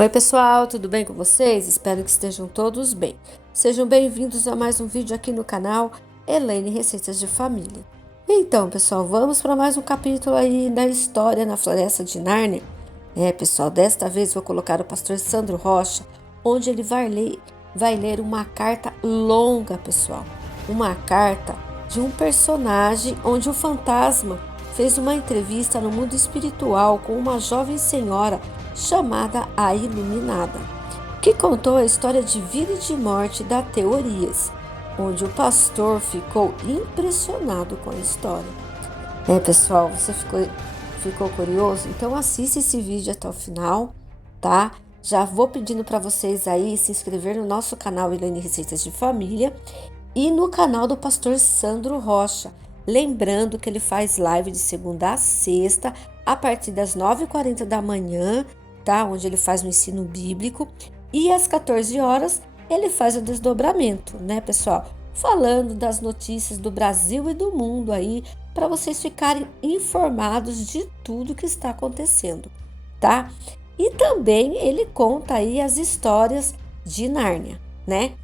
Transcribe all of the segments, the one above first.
Oi pessoal, tudo bem com vocês? Espero que estejam todos bem. Sejam bem-vindos a mais um vídeo aqui no canal Elaine Receitas de Família. Então pessoal, vamos para mais um capítulo aí da história na Floresta de Nárnia. Pessoal, desta vez vou colocar o pastor Sandro Rocha, onde ele vai ler uma carta longa, pessoal. Uma carta de um personagem onde o fantasma fez uma entrevista no mundo espiritual com uma jovem senhora chamada a Iluminada, que contou a história de vida e de morte da Teorias, onde o pastor ficou impressionado com a história. Pessoal, você ficou curioso? Então assista esse vídeo até o final, tá? Já vou pedindo para vocês aí se inscrever no nosso canal Elaine Receitas de Família e no canal do pastor Sandro Rocha. Lembrando que ele faz live de segunda a sexta, a partir das 9h40 da manhã, tá? Onde ele faz o ensino bíblico. E às 14 horas ele faz o desdobramento, né, pessoal? Falando das notícias do Brasil e do mundo aí, para vocês ficarem informados de tudo que está acontecendo, tá? E também ele conta aí as histórias de Nárnia, né?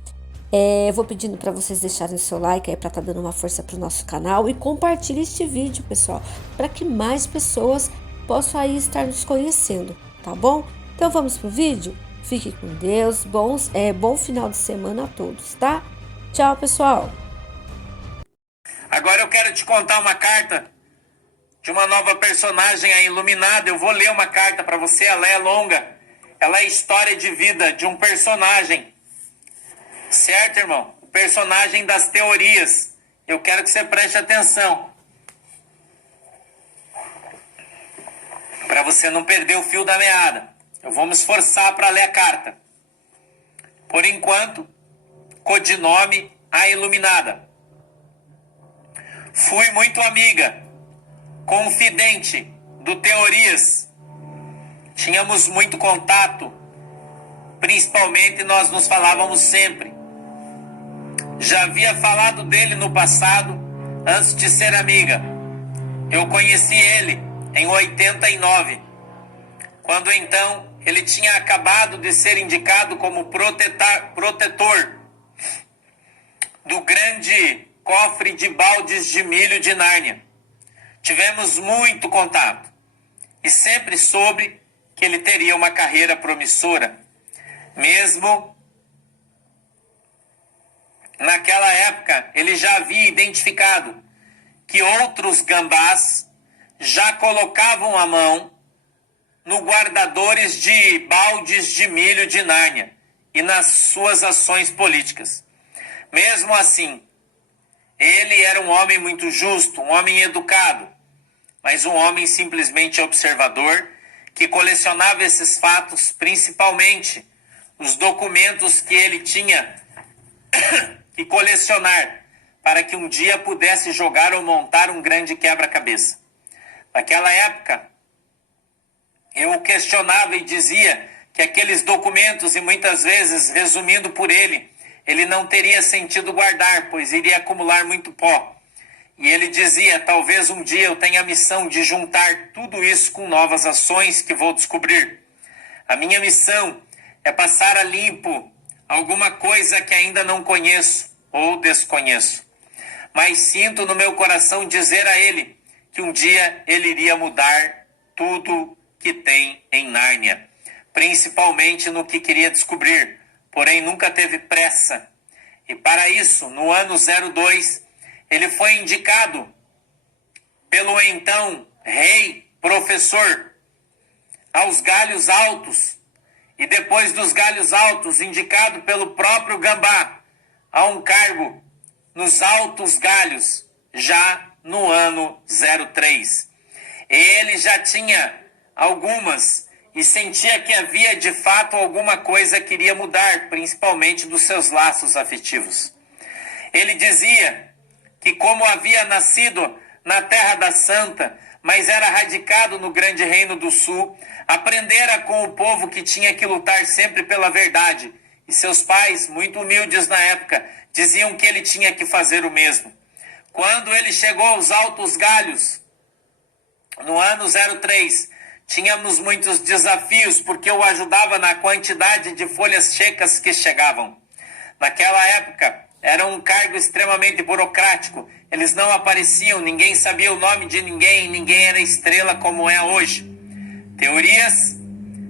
Vou pedindo para vocês deixarem o seu like aí para estar dando uma força para o nosso canal e compartilhe este vídeo, pessoal, para que mais pessoas possam aí estar nos conhecendo, tá bom? Então vamos pro vídeo? Fique com Deus, bom final de semana a todos, tá? Tchau, pessoal! Agora eu quero te contar uma carta de uma nova personagem, a Iluminada. Eu vou ler uma carta para você, ela é longa. Ela é a história de vida de um personagem. Certo, irmão? O personagem das teorias. Eu quero que você preste atenção, para você não perder o fio da meada. Eu vou me esforçar para ler a carta. Por enquanto, codinome a Iluminada. Fui muito amiga, confidente do Teorias. Tínhamos muito contato, principalmente nós nos falávamos sempre. Já havia falado dele no passado, antes de ser amiga. Eu conheci ele em 89, quando então ele tinha acabado de ser indicado como protetor do grande cofre de baldes de milho de Nárnia. Tivemos muito contato e sempre soube que ele teria uma carreira promissora, mesmo naquela época ele já havia identificado que outros gambás já colocavam a mão no guardadores de baldes de milho de Nárnia e nas suas ações políticas. Mesmo assim, ele era um homem muito justo, um homem educado, mas um homem simplesmente observador que colecionava esses fatos, principalmente os documentos que ele tinha que colecionar para que um dia pudesse jogar ou montar um grande quebra-cabeça. Naquela época, eu o questionava e dizia que aqueles documentos, e muitas vezes, resumindo por ele não teria sentido guardar, pois iria acumular muito pó. E ele dizia, talvez um dia eu tenha a missão de juntar tudo isso com novas ações que vou descobrir. A minha missão é passar a limpo alguma coisa que ainda não conheço ou desconheço. Mas sinto no meu coração dizer a ele que um dia ele iria mudar tudo que tem em Nárnia, principalmente no que queria descobrir, porém nunca teve pressa. E para isso, no ano 02, ele foi indicado pelo então rei professor aos galhos altos, e depois dos galhos altos, indicado pelo próprio gambá a um cargo nos altos galhos, já no ano 03. Ele já tinha algumas e sentia que havia de fato alguma coisa que iria mudar, principalmente dos seus laços afetivos. Ele dizia que, como havia nascido na Terra da Santa, mas era radicado no grande reino do Sul, aprendera com o povo que tinha que lutar sempre pela verdade. E seus pais, muito humildes na época, diziam que ele tinha que fazer o mesmo. Quando ele chegou aos altos galhos, no ano 03, Tínhamos muitos desafios porque eu ajudava na quantidade de folhas secas que chegavam. Naquela época, era um cargo extremamente burocrático. Eles não apareciam, ninguém sabia o nome de ninguém, ninguém era estrela como é hoje. Teorias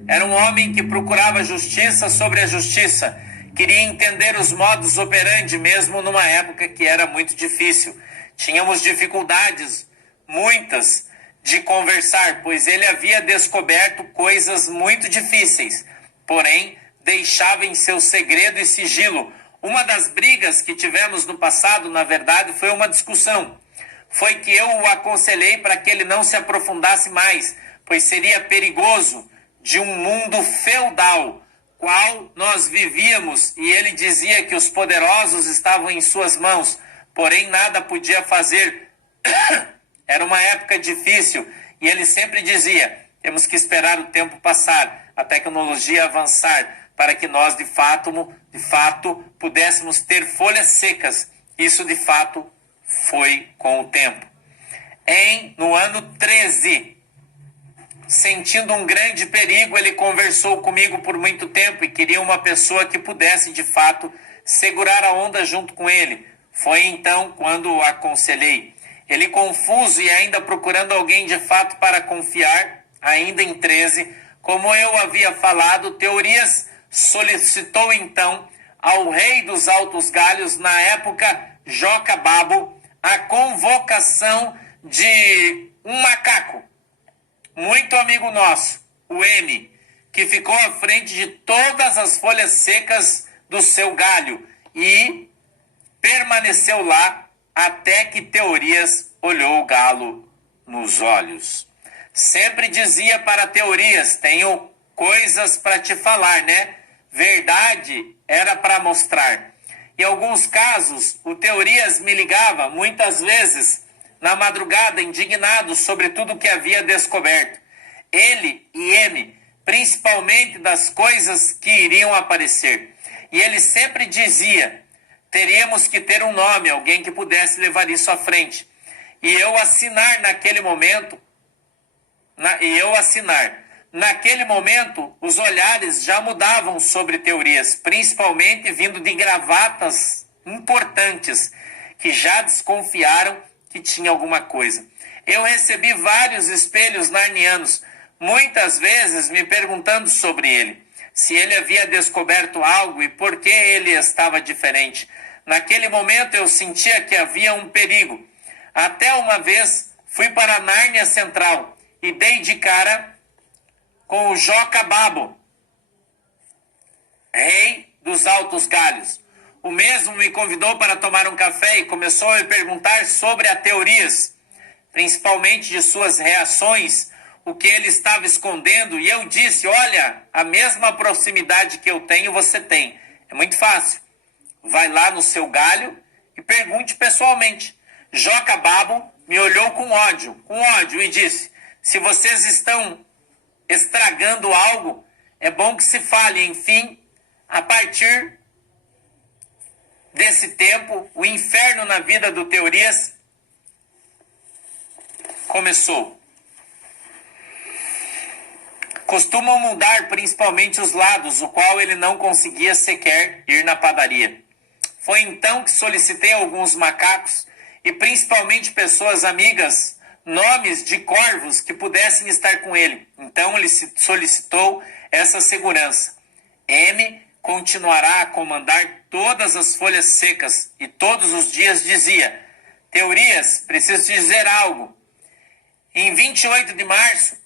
era um homem que procurava justiça sobre a justiça. Queria entender os modus operandi, mesmo numa época que era muito difícil. Tínhamos dificuldades, muitas, de conversar, pois ele havia descoberto coisas muito difíceis. Porém, deixava em seu segredo e sigilo. Uma das brigas que tivemos no passado, na verdade, foi uma discussão. Foi que eu o aconselhei para que ele não se aprofundasse mais, pois seria perigoso de um mundo feudal, qual nós vivíamos, e ele dizia que os poderosos estavam em suas mãos, porém nada podia fazer. Era uma época difícil, e ele sempre dizia, temos que esperar o tempo passar, a tecnologia avançar, para que nós, de fato, pudéssemos ter folhas secas. Isso, de fato, foi com o tempo. No ano 13, sentindo um grande perigo, ele conversou comigo por muito tempo e queria uma pessoa que pudesse, de fato, segurar a onda junto com ele. Foi então quando o aconselhei. Ele, confuso e ainda procurando alguém de fato para confiar, ainda em 13, como eu havia falado, Teorias solicitou então ao rei dos Altos Galhos, na época Joca Babo, a convocação de um macaco, muito amigo nosso, o M, que ficou à frente de todas as folhas secas do seu galho e permaneceu lá até que Teorias olhou o galo nos olhos. Sempre dizia para Teorias, tenho coisas para te falar, né? Verdade era para mostrar. Em alguns casos, o Teorias me ligava, muitas vezes, na madrugada, indignado sobre tudo que havia descoberto. Ele e M, principalmente das coisas que iriam aparecer. E ele sempre dizia, teríamos que ter um nome, alguém que pudesse levar isso à frente. E eu assinar naquele momento, Naquele momento, os olhares já mudavam sobre Teorias, principalmente vindo de gravatas importantes, que já desconfiaram que tinha alguma coisa. Eu recebi vários espelhos narnianos, muitas vezes me perguntando sobre ele, se ele havia descoberto algo e por que ele estava diferente. Naquele momento eu sentia que havia um perigo. Até uma vez fui para a Nárnia Central e dei de cara com o Joca Babo, rei dos Altos Galhos. O mesmo me convidou para tomar um café e começou a me perguntar sobre a Teorias, principalmente de suas reações, o que ele estava escondendo. E eu disse, olha, a mesma proximidade que eu tenho, você tem. É muito fácil. Vai lá no seu galho e pergunte pessoalmente. Joca Babo me olhou com ódio e disse, se vocês estão estragando algo, é bom que se fale. Enfim, a partir desse tempo, o inferno na vida do Teorias começou. Costumam mudar principalmente os lados, o qual ele não conseguia sequer ir na padaria. Foi então que solicitei a alguns macacos e principalmente pessoas amigas, nomes de corvos que pudessem estar com ele. Então ele solicitou essa segurança. M continuará a comandar todas as folhas secas e todos os dias dizia, Teorias, preciso te dizer algo. Em 28 de março,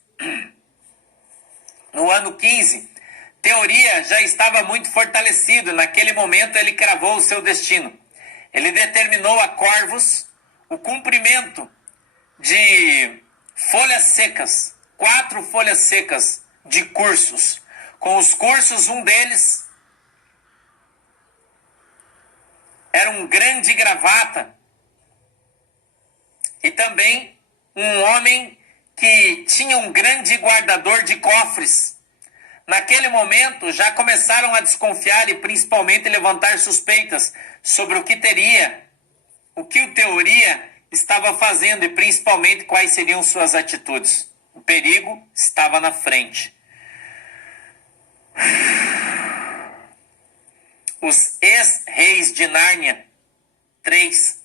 no ano 15, Teoria já estava muito fortalecido. Naquele momento ele cravou o seu destino. Ele determinou a corvos o cumprimento de folhas secas, 4 folhas secas de cursos. Com os cursos, um deles era um grande gravata e também um homem que tinha um grande guardador de cofres. Naquele momento, já começaram a desconfiar e principalmente levantar suspeitas sobre o que o Teoria estava fazendo e principalmente quais seriam suas atitudes. O perigo estava na frente. Os ex-reis de Nárnia, 3,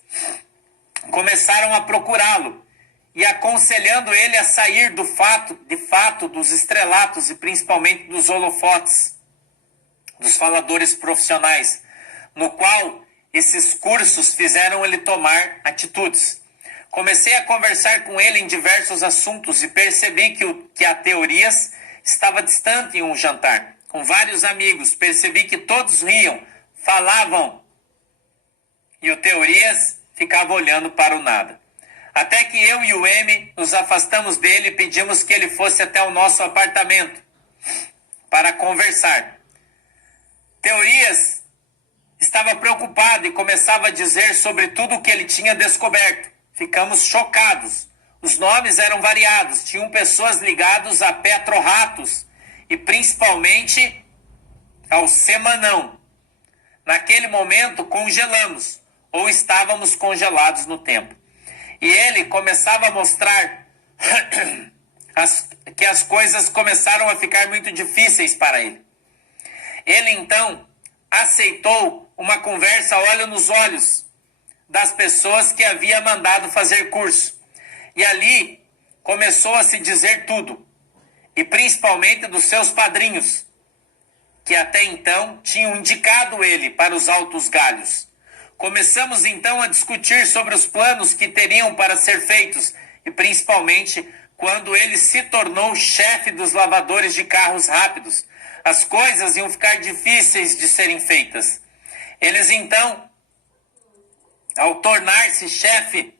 começaram a procurá-lo e aconselhando ele a sair de fato dos estrelatos e principalmente dos holofotes, dos faladores profissionais, no qual esses cursos fizeram ele tomar atitudes. Comecei a conversar com ele em diversos assuntos e percebi que a Teorias estava distante em um jantar. Com vários amigos, percebi que todos riam, falavam, e o Teorias ficava olhando para o nada. Até que eu e o M nos afastamos dele e pedimos que ele fosse até o nosso apartamento para conversar. Teorias estava preocupado e começava a dizer sobre tudo o que ele tinha descoberto. Ficamos chocados. Os nomes eram variados. Tinham pessoas ligadas a Petrorratos e principalmente ao Semanão. Naquele momento congelamos ou estávamos congelados no tempo. E ele começava a mostrar que as coisas começaram a ficar muito difíceis para ele. Ele então aceitou uma conversa olho nos olhos das pessoas que havia mandado fazer curso. E ali começou a se dizer tudo. E principalmente dos seus padrinhos, que até então tinham indicado ele para os altos galhos. Começamos então a discutir sobre os planos que teriam para ser feitos, e principalmente quando ele se tornou chefe dos lavadores de carros rápidos. As coisas iam ficar difíceis de serem feitas. Eles então, ao tornar-se chefe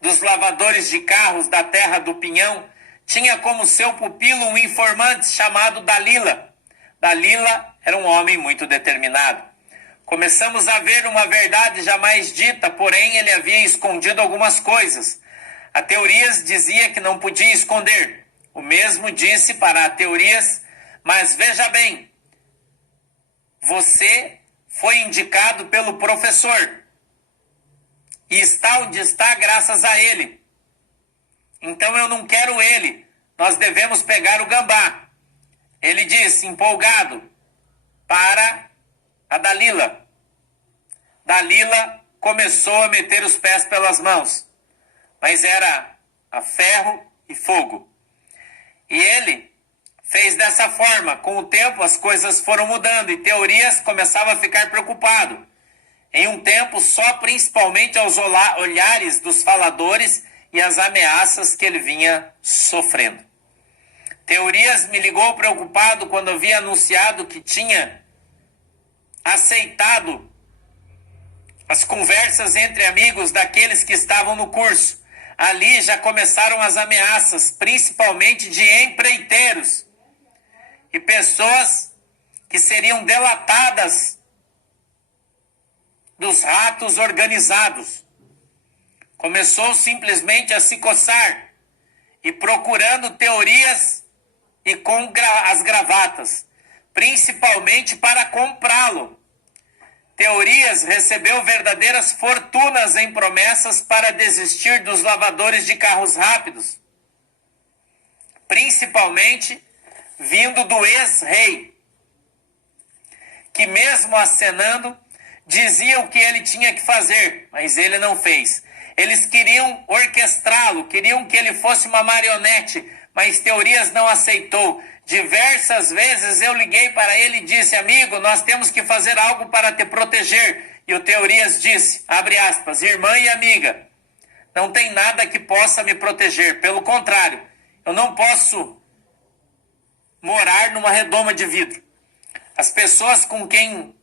dos lavadores de carros da terra do Pinhão, tinha como seu pupilo um informante chamado Dalila. Dalila era um homem muito determinado. Começamos a ver uma verdade jamais dita, porém ele havia escondido algumas coisas. A Teorias dizia que não podia esconder. O mesmo disse para a Teorias, mas veja bem, você foi indicado pelo professor e está onde está graças a ele. Então eu não quero ele, nós devemos pegar o gambá. Ele disse, empolgado, para a Dalila. Dalila começou a meter os pés pelas mãos, mas era a ferro e fogo. E ele fez dessa forma. Com o tempo as coisas foram mudando e Teorias começava a ficar preocupado. Em um tempo só principalmente aos olhares dos faladores e as ameaças que ele vinha sofrendo. Teorias me ligou preocupado quando havia anunciado que tinha aceitado as conversas entre amigos daqueles que estavam no curso. Ali já começaram as ameaças, principalmente de empreiteiros e pessoas que seriam delatadas dos ratos organizados. Começou simplesmente a se coçar e procurando Teorias e com as gravatas, principalmente para comprá-lo. Teorias recebeu verdadeiras fortunas em promessas para desistir dos lavadores de carros rápidos, principalmente vindo do ex-rei, que mesmo acenando, dizia o que ele tinha que fazer, mas ele não fez. Eles queriam orquestrá-lo, queriam que ele fosse uma marionete, mas Teorias não aceitou. Diversas vezes eu liguei para ele e disse, amigo, nós temos que fazer algo para te proteger. E o Teorias disse, abre aspas, irmã e amiga, não tem nada que possa me proteger. Pelo contrário, eu não posso morar numa redoma de vidro. As pessoas com quem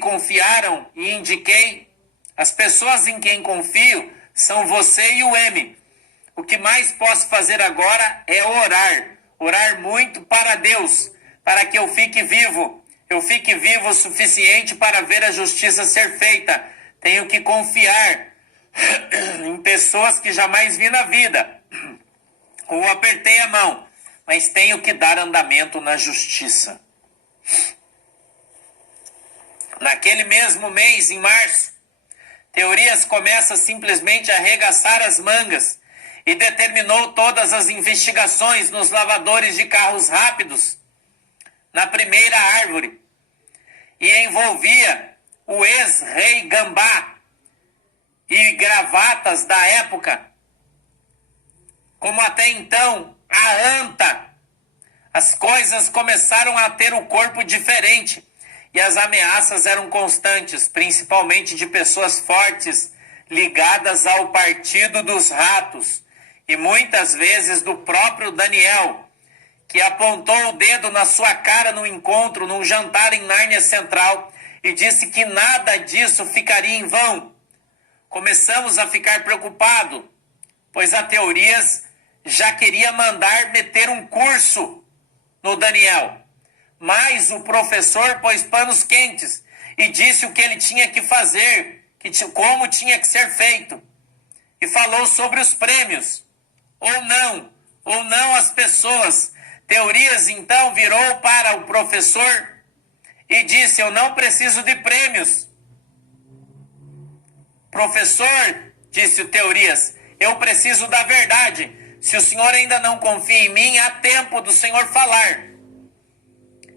confiaram e indiquei, as pessoas em quem confio são você e o M. O que mais posso fazer agora é orar. Orar muito para Deus, para que eu fique vivo. Eu fique vivo o suficiente para ver a justiça ser feita. Tenho que confiar em pessoas que jamais vi na vida. Ou apertei a mão, mas tenho que dar andamento na justiça. Naquele mesmo mês, em março, Teorias começa simplesmente a arregaçar as mangas e determinou todas as investigações nos lavadores de carros rápidos na primeira árvore, e envolvia o ex-rei Gambá e gravatas da época, como até então a anta. As coisas começaram a ter um corpo diferente e as ameaças eram constantes, principalmente de pessoas fortes ligadas ao Partido dos Ratos e muitas vezes do próprio Daniel, que apontou o dedo na sua cara no encontro, num jantar em Nárnia Central, e disse que nada disso ficaria em vão. Começamos a ficar preocupados, pois a Teorias já queria mandar meter um curso no Daniel. Mas o professor pôs panos quentes e disse o que ele tinha que fazer, como tinha que ser feito. E falou sobre os prêmios, ou não as pessoas. Teorias então virou para o professor e disse: eu não preciso de prêmios. Professor, disse o Teorias, eu preciso da verdade. Se o senhor ainda não confia em mim, há tempo do senhor falar.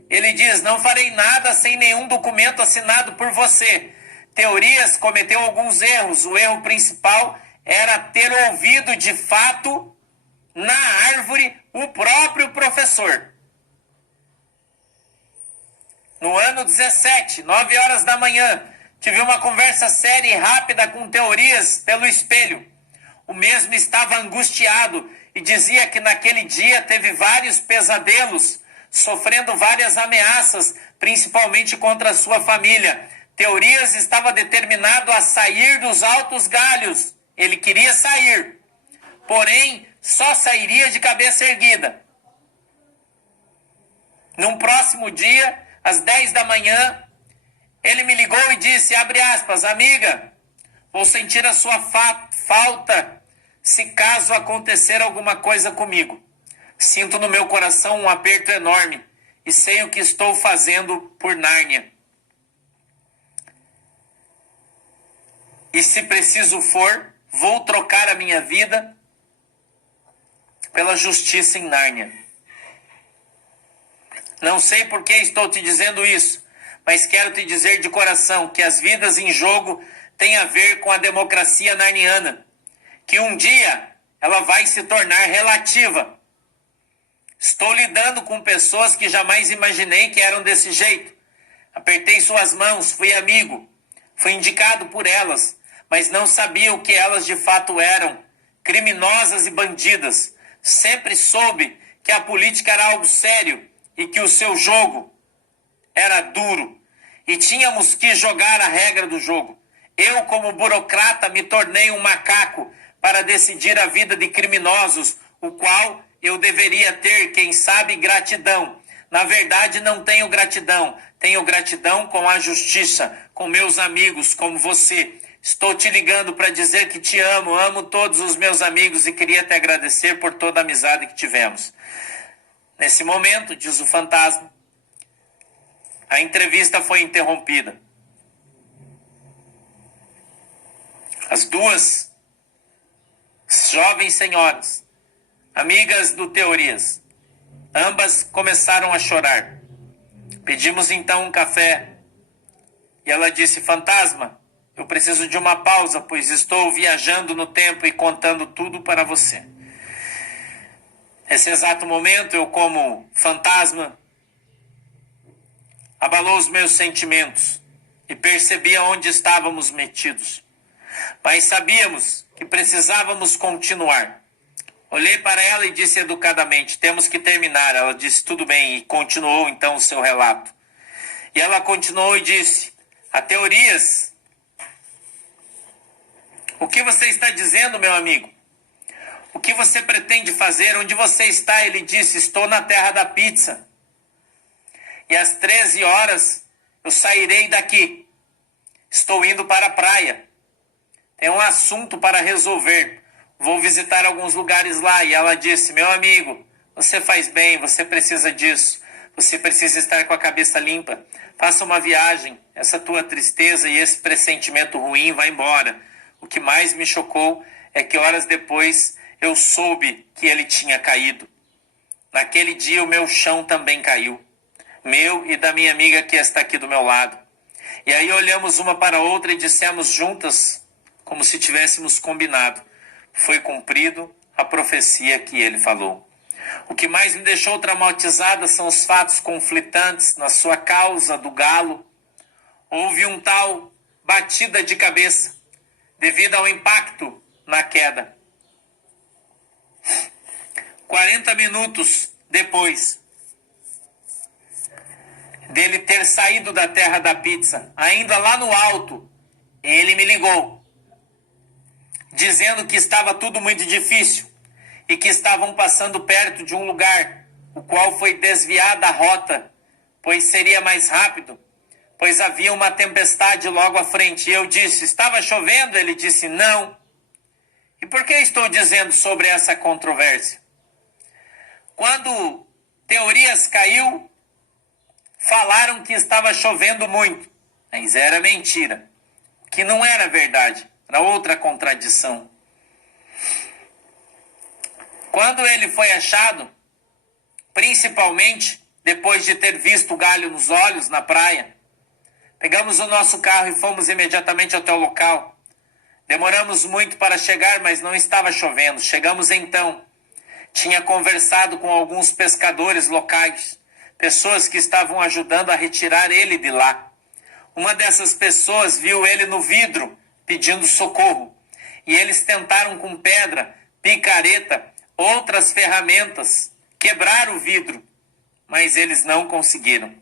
Ele diz: não farei nada sem nenhum documento assinado por você. Teorias cometeu alguns erros. O erro principal era ter ouvido de fato na árvore o próprio professor. No ano 17, 9 horas da manhã, tive uma conversa séria e rápida com Teorias pelo espelho. O mesmo estava angustiado e dizia que naquele dia teve vários pesadelos, sofrendo várias ameaças, principalmente contra a sua família. Teorias estava determinado a sair dos altos galhos. Ele queria sair, porém só sairia de cabeça erguida. Num próximo dia, às 10 da manhã, ele me ligou e disse, abre aspas, amiga, vou sentir a sua falta se caso acontecer alguma coisa comigo. Sinto no meu coração um aperto enorme e sei o que estou fazendo por Nárnia. E se preciso for, vou trocar a minha vida pela justiça em Nárnia. Não sei por que estou te dizendo isso, mas quero te dizer de coração que as vidas em jogo têm a ver com a democracia narniana, que um dia ela vai se tornar relativa. Estou lidando com pessoas que jamais imaginei que eram desse jeito. Apertei suas mãos, fui amigo, fui indicado por elas, mas não sabia o que elas de fato eram, criminosas e bandidas. Sempre soube que a política era algo sério e que o seu jogo era duro. E tínhamos que jogar a regra do jogo. Eu, como burocrata, me tornei um macaco para decidir a vida de criminosos, o qual eu deveria ter, quem sabe, gratidão. Na verdade, não tenho gratidão. Tenho gratidão com a justiça, com meus amigos, como você. Estou te ligando para dizer que te amo, amo todos os meus amigos e queria te agradecer por toda a amizade que tivemos. Nesse momento, diz o fantasma, a entrevista foi interrompida. As duas jovens senhoras, amigas do Teorias, ambas começaram a chorar. Pedimos então um café e ela disse, fantasma, eu preciso de uma pausa, pois estou viajando no tempo e contando tudo para você. Nesse exato momento, eu como fantasma, abalou os meus sentimentos e percebi aonde estávamos metidos. Mas sabíamos que precisávamos continuar. Olhei para ela e disse educadamente, temos que terminar. Ela disse, tudo bem, e continuou então o seu relato. E ela continuou e disse, a Teorias, o que você está dizendo, meu amigo? O que você pretende fazer? Onde você está? Ele disse, estou na terra da pizza. E às 13 horas eu sairei daqui. Estou indo para a praia. Tem um assunto para resolver. Vou visitar alguns lugares lá. E ela disse, meu amigo, você faz bem, você precisa disso. Você precisa estar com a cabeça limpa. Faça uma viagem. Essa tua tristeza e esse pressentimento ruim vai embora. O que mais me chocou é que horas depois eu soube que ele tinha caído. Naquele dia o meu chão também caiu, meu e da minha amiga que está aqui do meu lado. E aí olhamos uma para a outra e dissemos juntas, como se tivéssemos combinado: foi cumprido a profecia que ele falou. O que mais me deixou traumatizada são os fatos conflitantes na sua causa do galo. Houve um tal batida de cabeça devido ao impacto na queda. 40 minutos depois dele ter saído da terra da pizza, ainda lá no alto, ele me ligou, dizendo que estava tudo muito difícil e que estavam passando perto de um lugar, o qual foi desviada a rota, pois seria mais rápido, pois havia uma tempestade logo à frente. E eu disse: estava chovendo? Ele disse: não. E por que estou dizendo sobre essa controvérsia? Quando Teorias caiu, falaram que estava chovendo muito, mas era mentira, que não era verdade, era outra contradição. Quando ele foi achado, principalmente depois de ter visto o galho nos olhos na praia, pegamos o nosso carro e fomos imediatamente até o local. Demoramos muito para chegar, mas não estava chovendo. Chegamos então. Tinha conversado com alguns pescadores locais, pessoas que estavam ajudando a retirar ele de lá. Uma dessas pessoas viu ele no vidro, pedindo socorro, e eles tentaram com pedra, picareta, outras ferramentas, quebrar o vidro, mas eles não conseguiram.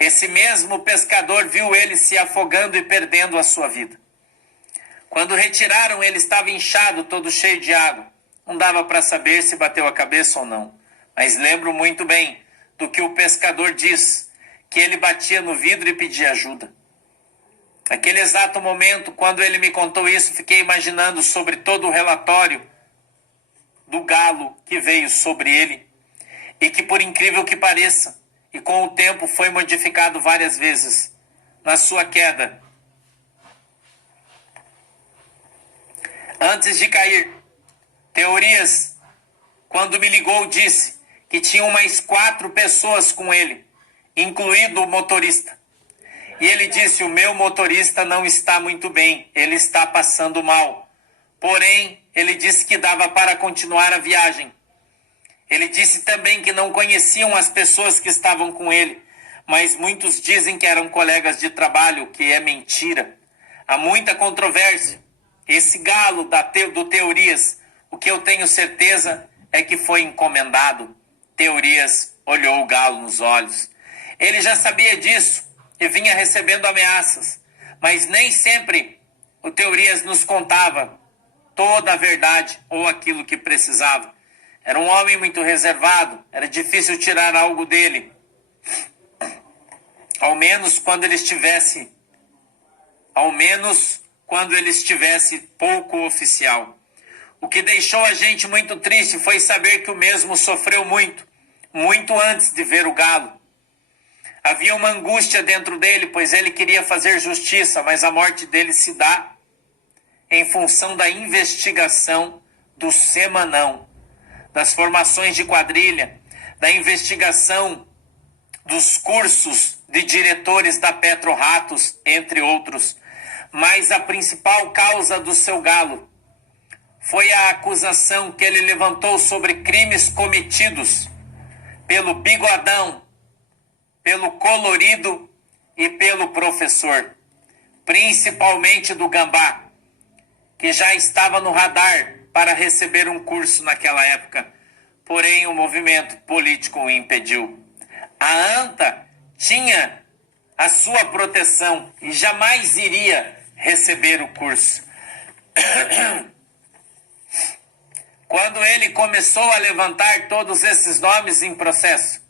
Esse mesmo pescador viu ele se afogando e perdendo a sua vida. Quando retiraram, ele estava inchado, todo cheio de água. Não dava para saber se bateu a cabeça ou não, mas lembro muito bem do que o pescador diz, que ele batia no vidro e pedia ajuda. Naquele exato momento, quando ele me contou isso, fiquei imaginando sobre todo o relatório do galo que veio sobre ele, e que, por incrível que pareça, e com o tempo foi modificado várias vezes, na sua queda. Antes de cair, Teorias, quando me ligou, disse que tinham mais 4 pessoas com ele, incluído o motorista. E ele disse: o meu motorista não está muito bem, ele está passando mal. Porém, ele disse que dava para continuar a viagem. Ele disse também que não conheciam as pessoas que estavam com ele, mas muitos dizem que eram colegas de trabalho, o que é mentira. Há muita controvérsia. Esse galo do Teorias, o que eu tenho certeza é que foi encomendado. Teorias olhou o galo nos olhos. Ele já sabia disso e vinha recebendo ameaças, mas nem sempre o Teorias nos contava toda a verdade ou aquilo que precisava. Era um homem muito reservado, era difícil tirar algo dele, ao menos quando ele estivesse pouco oficial. O que deixou a gente muito triste foi saber que o mesmo sofreu muito, muito antes de ver o galo. Havia uma angústia dentro dele, pois ele queria fazer justiça, mas a morte dele se dá em função da investigação do Semanão, das formações de quadrilha, da investigação dos cursos de diretores da Petro-Ratos, entre outros. Mas a principal causa do seu galo foi a acusação que ele levantou sobre crimes cometidos pelo Bigodão, pelo Colorido e pelo Professor, principalmente do Gambá, que já estava no radar para receber um curso naquela época, porém o movimento político o impediu. A ANTA tinha a sua proteção e jamais iria receber o curso. Quando ele começou a levantar todos esses nomes em processo,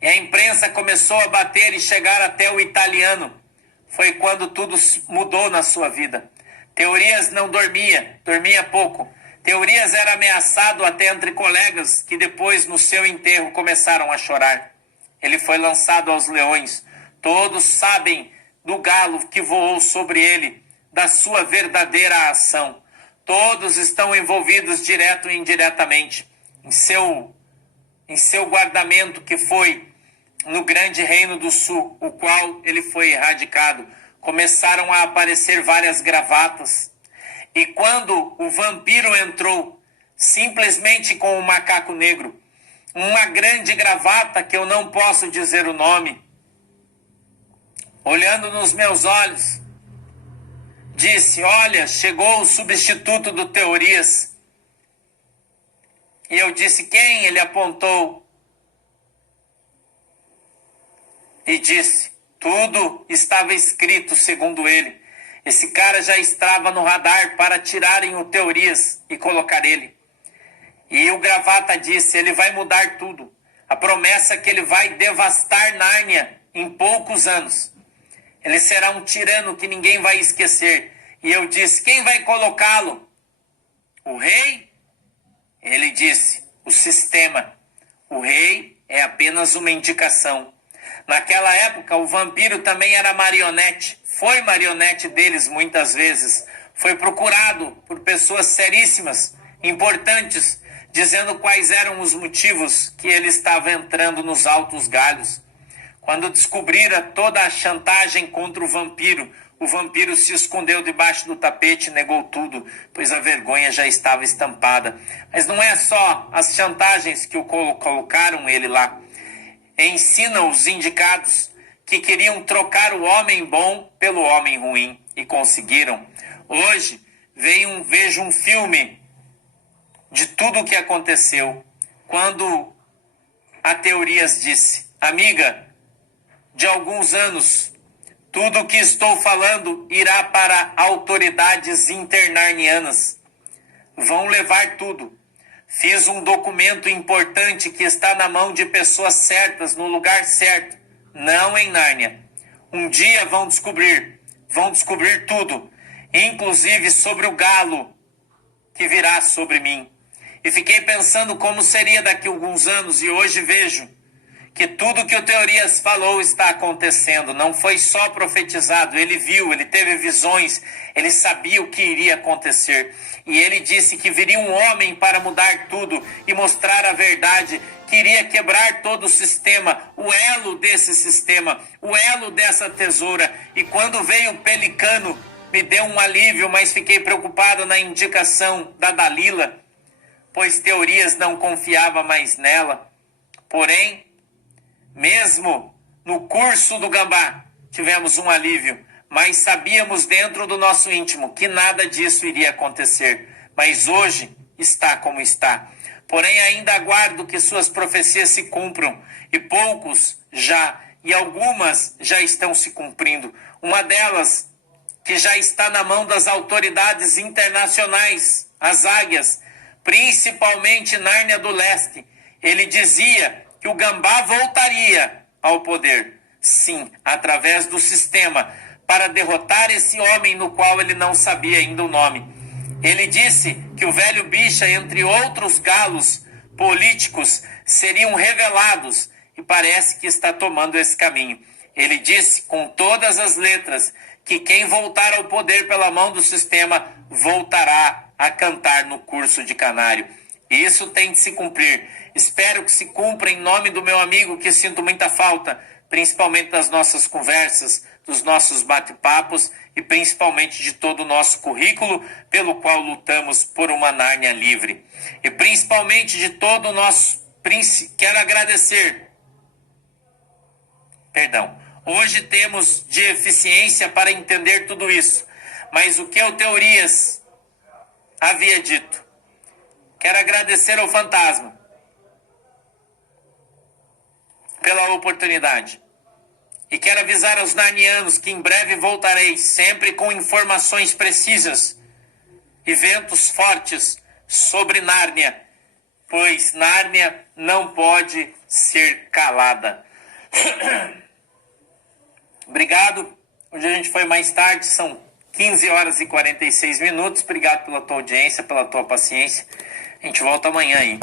e a imprensa começou a bater e chegar até o italiano, foi quando tudo mudou na sua vida. Teorias não dormia pouco. Teorias era ameaçado até entre colegas que depois, no seu enterro, começaram a chorar. Ele foi lançado aos leões. Todos sabem do galo que voou sobre ele, da sua verdadeira ação. Todos estão envolvidos direto e indiretamente em seu guardamento, que foi no grande reino do sul, o qual ele foi erradicado. Começaram a aparecer várias gravatas. E quando o vampiro entrou, simplesmente com o macaco negro, uma grande gravata, que eu não posso dizer o nome, olhando nos meus olhos, disse: olha, chegou o substituto do Teorias. E eu disse: quem? Ele apontou e disse: tudo estava escrito segundo ele. Esse cara já estava no radar para tirarem o Teorias e colocar ele. E o gravata disse: ele vai mudar tudo. A promessa é que ele vai devastar Nárnia em poucos anos. Ele será um tirano que ninguém vai esquecer. E eu disse: quem vai colocá-lo? O rei? Ele disse: o sistema. O rei é apenas uma indicação. Naquela época, o vampiro também era marionete. Foi marionete deles muitas vezes. Foi procurado por pessoas seríssimas, importantes, dizendo quais eram os motivos que ele estava entrando nos altos galhos. Quando descobriram toda a chantagem contra o vampiro se escondeu debaixo do tapete e negou tudo, pois a vergonha já estava estampada. Mas não é só as chantagens que o colocaram ele lá. Ensina os indicados que queriam trocar o homem bom pelo homem ruim, e conseguiram. Hoje vejo um filme de tudo o que aconteceu, quando a Teorias disse: amiga, de alguns anos, tudo o que estou falando irá para autoridades internarnianas. Vão levar tudo. Fiz um documento importante que está na mão de pessoas certas, no lugar certo, não em Nárnia. Um dia vão descobrir tudo, inclusive sobre o galo que virá sobre mim. E fiquei pensando como seria daqui a alguns anos, e hoje vejo que tudo que o Teorias falou está acontecendo. Não foi só profetizado, ele viu, ele teve visões, ele sabia o que iria acontecer. E ele disse que viria um homem para mudar tudo e mostrar a verdade, que iria quebrar todo o sistema, o elo desse sistema, o elo dessa tesoura. E quando veio o Pelicano, me deu um alívio, mas fiquei preocupado na indicação da Dalila, pois Teorias não confiava mais nela. Porém, mesmo no curso do Gambá, tivemos um alívio, mas sabíamos dentro do nosso íntimo que nada disso iria acontecer. Mas hoje está como está. Porém, ainda aguardo que suas profecias se cumpram, e poucos já, e algumas já estão se cumprindo. Uma delas, que já está na mão das autoridades internacionais, as águias, principalmente Nárnia do Leste. Ele dizia que o Gambá voltaria ao poder, sim, através do sistema, para derrotar esse homem no qual ele não sabia ainda o nome. Ele disse que o velho bicha, entre outros galos políticos, seriam revelados, e parece que está tomando esse caminho. Ele disse com todas as letras que quem voltar ao poder pela mão do sistema voltará a cantar no curso de Canário. Isso tem de se cumprir. Espero que se cumpra em nome do meu amigo, que sinto muita falta, principalmente das nossas conversas, dos nossos bate-papos e principalmente de todo o nosso currículo pelo qual lutamos por uma Nárnia livre. E principalmente de todo o nosso... Quero agradecer. Hoje temos de eficiência para entender tudo isso, mas o que o Teorias havia dito. Quero agradecer ao Fantasma pela oportunidade. E quero avisar aos narnianos que em breve voltarei, sempre com informações precisas e ventos fortes sobre Nárnia, pois Nárnia não pode ser calada. Obrigado. Hoje a gente foi mais tarde, são 15 horas e 46 minutos. Obrigado pela tua audiência, pela tua paciência. A gente volta amanhã aí.